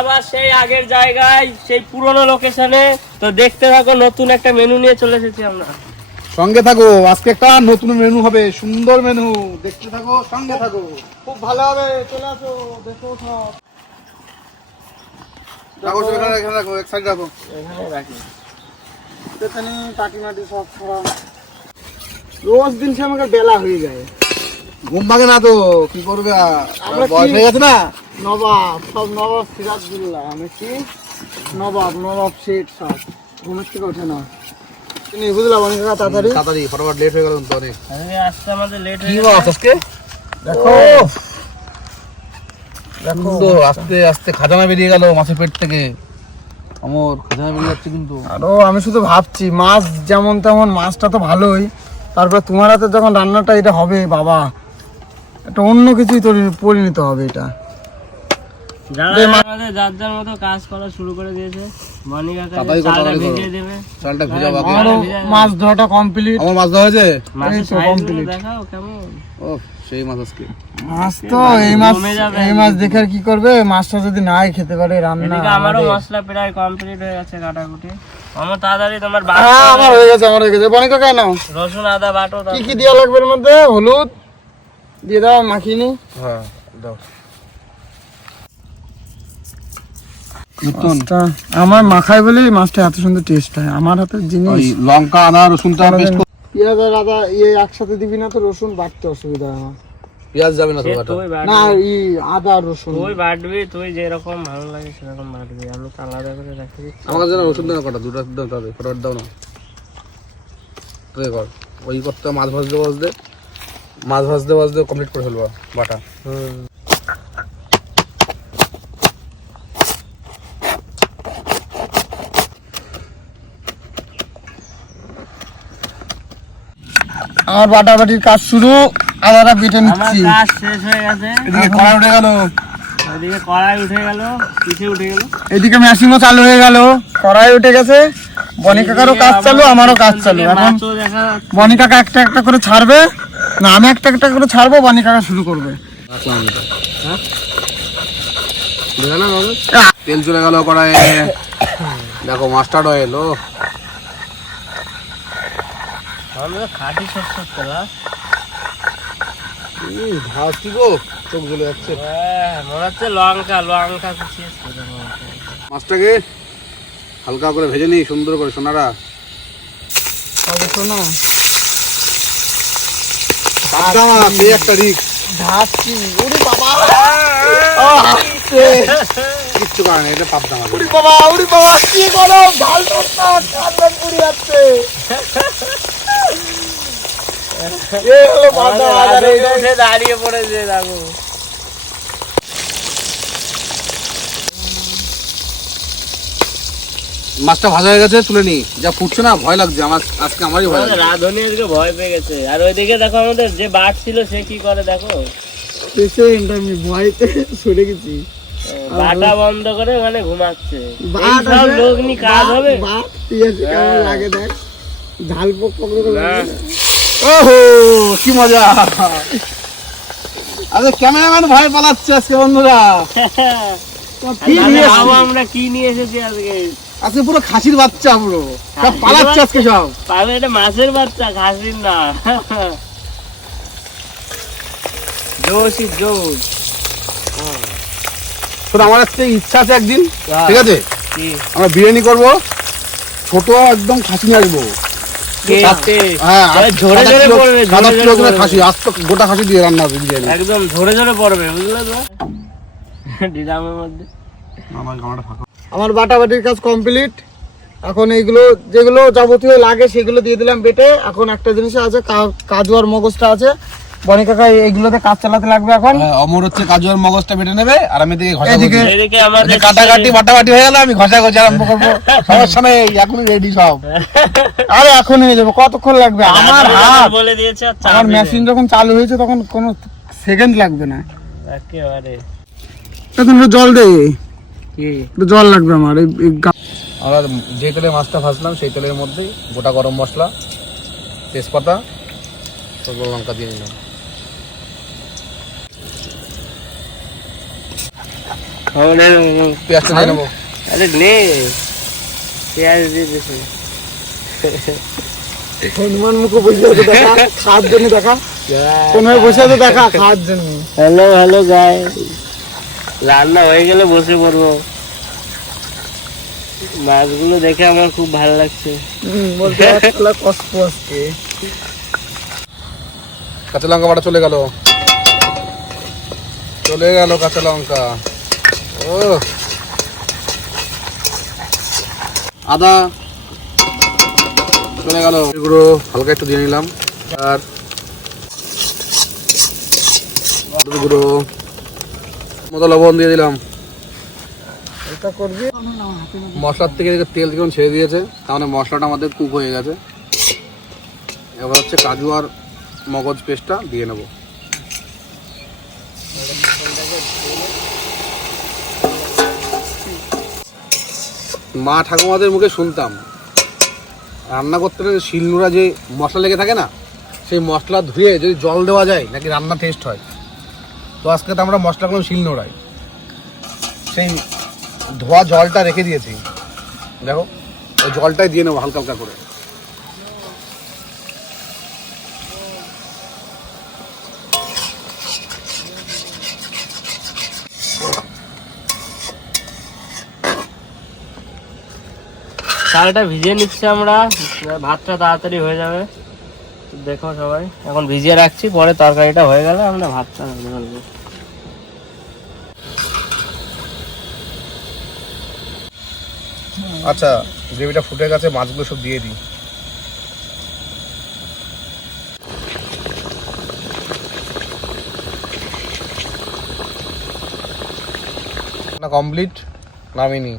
আবার সেই আগের জায়গায় সেই পুরনো লোকেশনে। তো দেখতে থাকো, নতুন একটা মেনু নিয়ে চলে এসেছি আমরা। সঙ্গে থাকো, আজকে একটা নতুন মেনু হবে, সুন্দর মেনু। দেখতে থাকো, সঙ্গে থাকো, খুব ভালো হবে। চলে আসো, দেখো সব। রাখো এখানে, এখানে রাখো, এক সাইড রাখো, এখানে রাখি। এখানে টাটিমাটি সব ছড়া। রোজ দিন সে আমাকে বেলা হয়ে যায়, ঘুম ভাঙে না তো কি করবে আর, বয়স হয়ে গেছে না। নবাব সব নবাব সিরাজদুল্লাহ, আমি কি নবাব শেখ সব ঘুমের থেকে ওঠে না। তুমি বুঝলাম অনেক তাড়াতাড়ি ফটাফট লেট হয়ে গেল তো অনেক। আজকে আমাদের লেট হয়ে কি গেছে। বাস আজকে দেখো দেখো আস্তে আস্তে খাজানা বেরিয়ে গেল মাছের পেট থেকে। আমার খাজানা বেরিয়ে যাচ্ছে কিন্তু। আরো আমি শুধু ভাবছি মাছ যেমন তেমন, মাছটা তো ভালোই, তারপর তোমার হাতে যখন রান্নাটা এটা হবে বাবা, এটা অন্য কিছুই পরিণত হবে এটা। আমাদের যার যার মতো কাজ করা শুরু করে দিয়েছে। বনি কাকা চালটা ভিজিয়ে দেবে, চালটা ভিজা বাকি। মাছ ধরাটা কমপ্লিট। আমার মাছ ধরা হয়েছে, মাছের সাইজগুলো দেখাও কেমন। ও সেই মাছ আজকে। মাছ তো এই মাছ দেখে আর কি করবে, মাছটা যদি নাই খেতে পারে রান্না। এদিকে আমারও মশলা প্রায় কমপ্লিট হয়ে গেছে কাটাকুটি। আমার তাড়াতাড়ি তোমার আমার হয়ে গেছে, বনি কাকা নাও রসুন আদা বাটো। কি কি দেওয়া লাগবে এর মধ্যে? হলুদ দিয়ে দাও, মাখিয়ে নি। হ্যাঁ দাও। আমার মাখাই বলে মাছটা এত সুন্দর টেস্ট হয়। আমার হাতের জিনিস। লঙ্কা আদা রসুনটা পেস্ট, পেঁয়াজ আর আদা একসাথে দিবি না তো, রসুন বাটতে অসুবিধা হয় আমার। পেঁয়াজ যাবে না তো বাটা। না আদা আর রসুন তুই বাটবি, তুই যেরকম ভালো লাগে সেরকম বাটবি। আমি তো আলাদা করে রাখি দিচ্ছি। আমার জন্য রসুন দাও কটা, দুটো দাও তবে ফটোফট দাও না। তুই কর ওই করতে, মাছ ভাজতে কমপ্লিট করে ফেলবো বাটা। আমার বাটাবাটির কাজ শুরু, আদাটা বেটে আমার নিচ্ছি। কাজ শেষ হয়ে গেছে। এদিকে কড়াই উঠে গেল, ওইদিকে কড়াই উঠে গেল, পিঠে উঠে গেল, এদিকে মেশিনও চালু হয়ে গেল, কড়াই উঠে গেছে। বনি কাকারও কাজ চালু, আমারও কাজ চালু। এখন মাছও দেখা বনি কাকা একটা একটা করে ছাড়বে, না আমি একটা একটা করে ছাড়বো, বনি কাকা শুরু করবে। তেল চলে গেল কড়াইয়ে। দেখো মাস্টার্ড অয়েল। ও আমরা খাঁটি সরষের তেল। ভাবছি গো, চোখ জ্বলে যাচ্ছে। মনে হচ্ছে লঙ্কা কুচিয়ে মাছটাকে হালকা করে ভেজে নিই সুন্দর করে সোনারা। না একটা রিক্স ধাচ্ছি, ওরে বাবা কিচ্ছু কারণ এটা পাবদা মাছ। ওরে বাবা কি করো, ঝাল করতে কান্না পুড়ে যাচ্ছে। এই হলো পাবদা মাছ, আর এইটা উঠে দাঁড়িয়ে পড়েছে দেখো। মাছটা ভাজা হয়ে গেছে, তুলে নি। যা ফুটছে না, ভয় লাগছে আমার, আজকে আমারই ভয় লাগছে। রাধুনি আজকে ভয় পেয়ে গেছে। আর ওইদিকে দেখো আমাদের যে বাট ছিল সে কি করে দেখো, আমি ভয়তে সরে গেছি। বাটা বন্ধ করে ওখানে ঘুমাচ্ছে। এই সব লোক নি কাজ হবে। কেমন লাগে দেখ, ঝাল পক না, ওহো কি মজা। আরে ক্যামেরাম্যান ভয় পালাচ্ছে আজকে বন্ধুরা। আমরা কি নিয়ে এসেছি আজকে? আজকে পুরো খাসির বাচ্চা, পুরো সব পালাচ্ছে আজকে সব। পাবে এটা মাছের বাচ্চা, খাসির না। জোশই জোশ। আমার আজকে ইচ্ছা আছে একদিন, ঠিক আছে, কি আমরা বিরিয়ানি করবো, ছোট একদম খাসি নিয়ে আসবো। হ্যাঁ ঝরে ঝরে পড়বে, ঝরে ঝরে খাসি, আজ তো গোটা খাসি দিয়ে রান্না হবে বিরিয়ানি। একদম ঝরে ঝরে পড়বে, বুঝলে তো? ডিরামের মধ্যে আমার বাটাবাটির কাজ কমপ্লিট। এখন এইগুলো যেগুলো যাবতীয় লাগে সেগুলো দিয়ে দিলাম বেটে। এখন একটা জিনিস আছে, কাজু আর মগজটা আছে। বনি কাকা এইগুলোতে কাজ চালাতে লাগবে এখন। অমর হচ্ছে কাজু আর মগজটা বেটে নেবে, আর আমি এদিকে ঘষা এদিকে এদিকে আমাদের কাটাকাটি বাটাবাটি হয়ে গেল, আমি ঘষা ঘষা আরম্ভ করবো। সমস্যা নেই, এখনই রেডি সব। আরে এখন হয়ে যাবে, কতক্ষণ লাগবে? আমার হাত বলে দিয়েছে। আমার মেশিন যখন চালু হয়েছে তখন কোনো সেকেন্ড লাগবে না। একেবারে এখন একটু জল দে, কি একটু জল লাগবে আমার। আমরা যে তেলে মাছটা ভাজলাম সেই তেলের মধ্যে গোটা গরম মশলা, তেজপাতা, শুকনো লঙ্কা দিয়ে নিলাম। পেঁয়াজটা দিয়ে নেবো। আরে নে পেঁয়াজ দিয়ে দিছে হনুমান মুখে বসে আছে দেখা, খাওয়ার জন্য দেখা, কোনভাবে বসে আছে দেখা, খাওয়ার জন্য। হ্যালো হ্যালো গাই, রান্না হয়ে গেলে বসে পড়বো। মাছগুলো দেখে আমার খুব ভালো লাগছে। বলতে পারছিলাম কষ্ট আসছে। কাঁচা লঙ্কা বাটা চলে গেল কাঁচা লঙ্কা। ও আদা চলে গেল, এগুলো হালকা একটু দিয়ে নিলাম। আর গুঁড়ো মতো লবণ দিয়ে দিলাম। এটা করবি মশলার থেকে তেল যখন ছেড়ে দিয়েছে, তাহলে মশলাটা আমাদের কুক হয়ে গেছে। এবার হচ্ছে কাজু আর মগজ পেস্টটা দিয়ে নেব। মা ঠাকুমাদের মুখে শুনতাম রান্না করতে গেলে শিলনোড়া যে মশলা লেগে থাকে না, সেই মশলা ধুয়ে যদি জল দেওয়া যায় নাকি রান্না টেস্ট হয়। তো আজকে তো আমরা মশলাগুলো শিলনোড়ায়, সেই ধোয়া জলটা রেখে দিয়েছি। দেখো ওই জলটাই দিয়ে নেবো হালকা হালকা করে। চালটা ভিজিয়ে নিচ্ছি আমরা, ভাতটা তাড়াতাড়ি হয়ে যাবে। তো দেখো সবাই, এখন ভিজিয়ে রাখছি, পরে তরকারিটা হয়ে গেলে আমরা ভাতটা ঢালবো। আচ্ছা, গ্রেভিটা ফুটে গেছে, মাছগুলো সব দিয়ে দিই। না কমপ্লিট, নামিনি।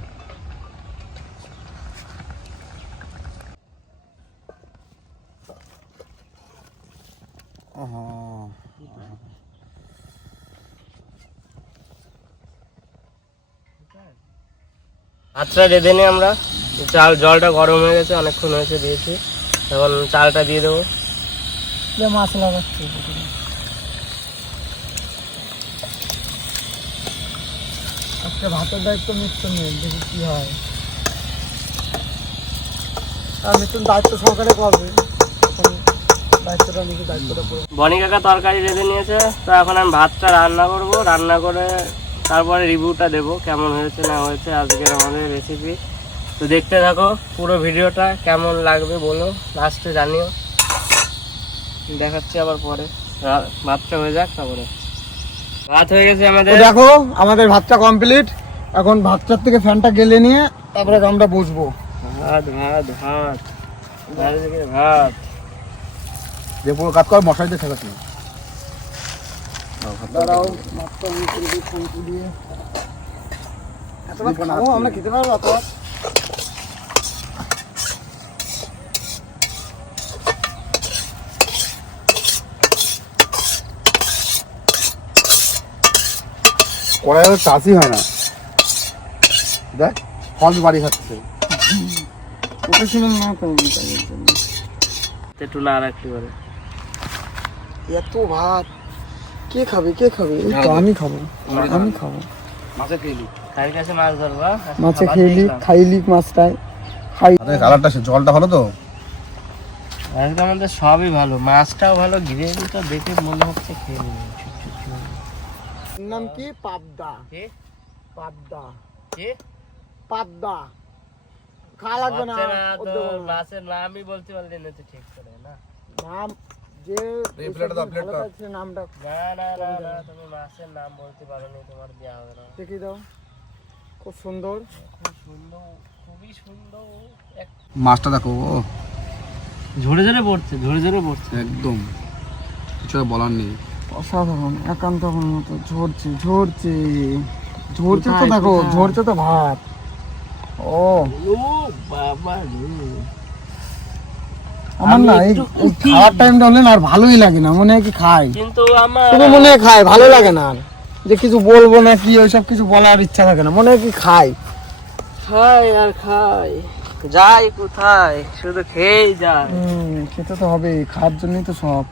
ভাতটা রেঁধে নিই আমরা। জলটা গরম হয়ে গেছে, অনেকক্ষণ হয়েছে দিয়েছি। এখন চালটা দিয়ে দেবো। মাছ লাগাচ্ছি, আজকে ভাতের দায়িত্ব মিথুন নেই, দেখি কি হয়। আর মিথুন দায়িত্ব সহকারে করবে, দায়িত্বটা নিজে দায়িত্বটা করে। বনি কাকা তরকারি রেঁধে নিয়েছে, তো এখন আমি ভাতটা রান্না করব। রান্না করে তারপরে রিভিউটা দেবো কেমন হয়েছে না হয়েছে আজকের আমাদের রেসিপি। তো দেখতে থাকো পুরো ভিডিওটা, কেমন লাগবে বলো, লাস্টে জানিও। দেখাচ্ছি আবার পরে, ভাতটা হয়ে যাক তারপরে। ভাত হয়ে গেছে আমাদের। তো দেখো আমাদের ভাতটা কমপ্লিট। এখন ভাতটার থেকে ফ্যানটা গেলে নিয়ে তারপরে আমরা বসবো। ভাত ভাত ভাত ভাত যে পুরো কাজ কর, মশলা দিয়ে ঠেকাচ্ছি। দাঁড়াও, মাছটা আমি করে দিই শঙ্কু দিয়ে। এত ভাত খাবো আমরা, খেতে পারবো এত ভাত? কড়াই চাষই হয় না, দেখ ফল বাড়ি খাচ্ছে। প্রফেশনাল না তো আমি তাই জন্য। একটু না রাখতে পারে। এত ভাত কে খাবে, কে খাবে? এই তো আমি খাবো, আমি খাবো। মাছের খেয়ে তার কাছে মাছ ধরবা, মাছে খেয়েলি, খাইলি মাছটাই খাই। কালারটা জলটা ভালো তো। আজকে আমাদের সবই ভালো, মাছটাও ভালো, গ্রেভিটা দেখে মনে হচ্ছে খেয়ে নেবে। নাম কি? পাবদা। কে? পাবদা, কে? পাবদা। খাওয়া লাগবে না, হচ্ছে না তো, ওর দেবো না। মাছের নামই বলতে পারলি না তো ঠিক করে, না? নাম যে এই প্লেটটা দাও, প্লেটটা। ভালো লাগছে নামটা না না না না, তুমি মাছের নাম বলতে পারোনি, তোমার দেওয়া হবে না। দেখিয়ে দাও। খুব সুন্দর, খুব সুন্দর, খুবই সুন্দর। মাছটা দেখো, ও ঝরে ঝরে পড়ছে, ঝরে ঝরে পড়ছে। একদম কিছু আর বলার নেই। অসাধারণ, একান্ত মতো ঝরছে ঝরছে ঝরছে। তো কোথায়, দেখো কোথায়? ঝরছে তো ভাত। ও ও বাবা রে, আমার না এই এই খাওয়ার টাইমটা হলে না আর ভালোই লাগে না, মনে হয় কি খাই, কিন্তু আমার শুধু মনে হয় খাই, ভালো লাগে না আর। যে কিছু বলবো না কি ওইসব কিছু বলার ইচ্ছা থাকে না, মনে হয় কি খাই। খাই আর খাই, যাই কোথায় শুধু খেয়েই যায়। খেতে তো হবে, খাওয়ার জন্যই তো সব।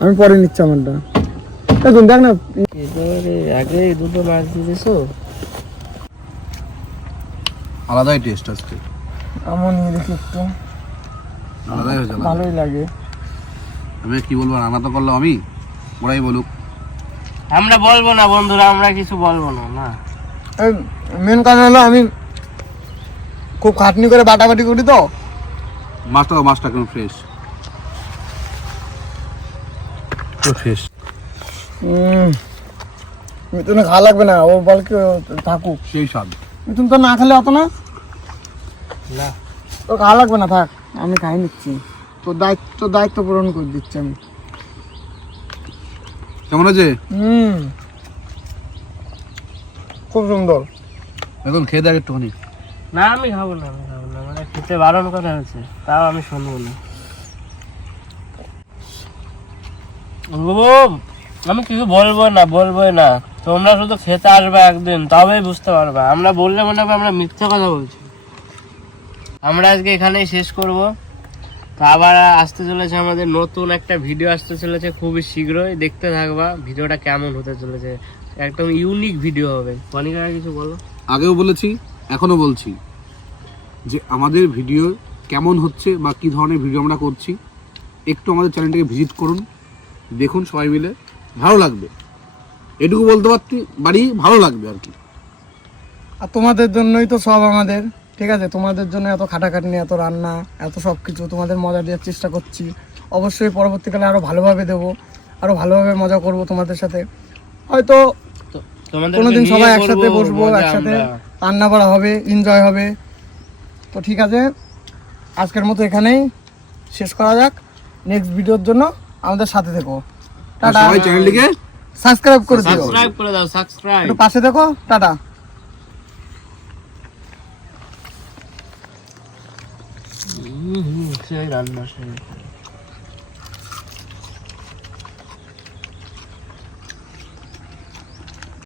আমি পরে নিচ্ছি আমারটা। দেখুন দেখ না, এবারে আগে দুটো মাছ দিয়েছো। আলাদাই টেস্ট আজকে, আমার নিয়ে দেখি একটু, আলাদাই হয়েছে। ভালোই লাগে। আমি কি বলবো, রান্না তো করলাম আমি, ওরাই বলুক। আমরা বলবো না বন্ধুরা, আমরা কিছু বলবো না। না মেন কারণ হলো আমি খুব খাটনি করে বাটাবাটি করি তো। মাছটা একদম ফ্রেশ, ফ্রেশ। মিথুনে খাওয়া লাগবে না, ও বল কি থাকুক। সেই স্বাদ। মিথুন তো না খেলে অত না, না তোর খাওয়া লাগবে না, থাক আমি খাই নিচ্ছি। তোর দায়িত্ব পূরণ করে দিচ্ছি আমি। কেমন আছে? খুব সুন্দর। এখন খেয়ে দেখ একটুখানি। না আমি খাবো না, মানে খেতে বারণ করা হয়েছে, তাও আমি শুনবো না। আমি কিছু বলবোই না, তোমরা শুধু খেতে আসবে একদিন, তবেই বুঝতে পারবে। আমরা বললে মনে হবে আমরা মিথ্যা কথা বলছি। আমরা আজকে এখানেই শেষ করব। তো আবার আসতে চলেছে আমাদের নতুন একটা ভিডিও আসতে চলেছে খুবই শীঘ্রই, দেখতে থাকবা ভিডিওটা কেমন হতে চলেছে। একদম ইউনিক ভিডিও হবে। কনিকা কিছু বলো। আগেও বলেছি, এখনো বলছি যে আমাদের ভিডিও কেমন হচ্ছে বা কী ধরনের ভিডিও আমরা করছি, একটু আমাদের চ্যানেলটাকে ভিজিট করুন, দেখুন সবাই মিলে, ভালো লাগবে। এটুকু বলতে পারি, ভালো লাগবে আর কি। আর তোমাদের জন্যই তো সব আমাদের, ঠিক আছে? তোমাদের জন্য এত খাটাখাটনি, এত রান্না, এত সব কিছু তোমাদের মজা দেওয়ার চেষ্টা করছি। অবশ্যই পরবর্তীকালে আরো ভালোভাবে দেবো, আরো ভালোভাবে মজা করব তোমাদের সাথে। হয়তো কোনোদিন সবাই একসাথে বসবো, একসাথে রান্না করা হবে, এনজয় হবে। তো ঠিক আছে, আজকের মতো এখানেই শেষ করা যাক। নেক্সট ভিডিওর জন্য আমাদের সাথে থেকো। টাটা। সবাই চ্যানেলটিকে সাবস্ক্রাইব করে দিও, সাবস্ক্রাইব করে দাও, সাবস্ক্রাইব। একটু পাশে দেখো। টাটা। সেই রান্না সেই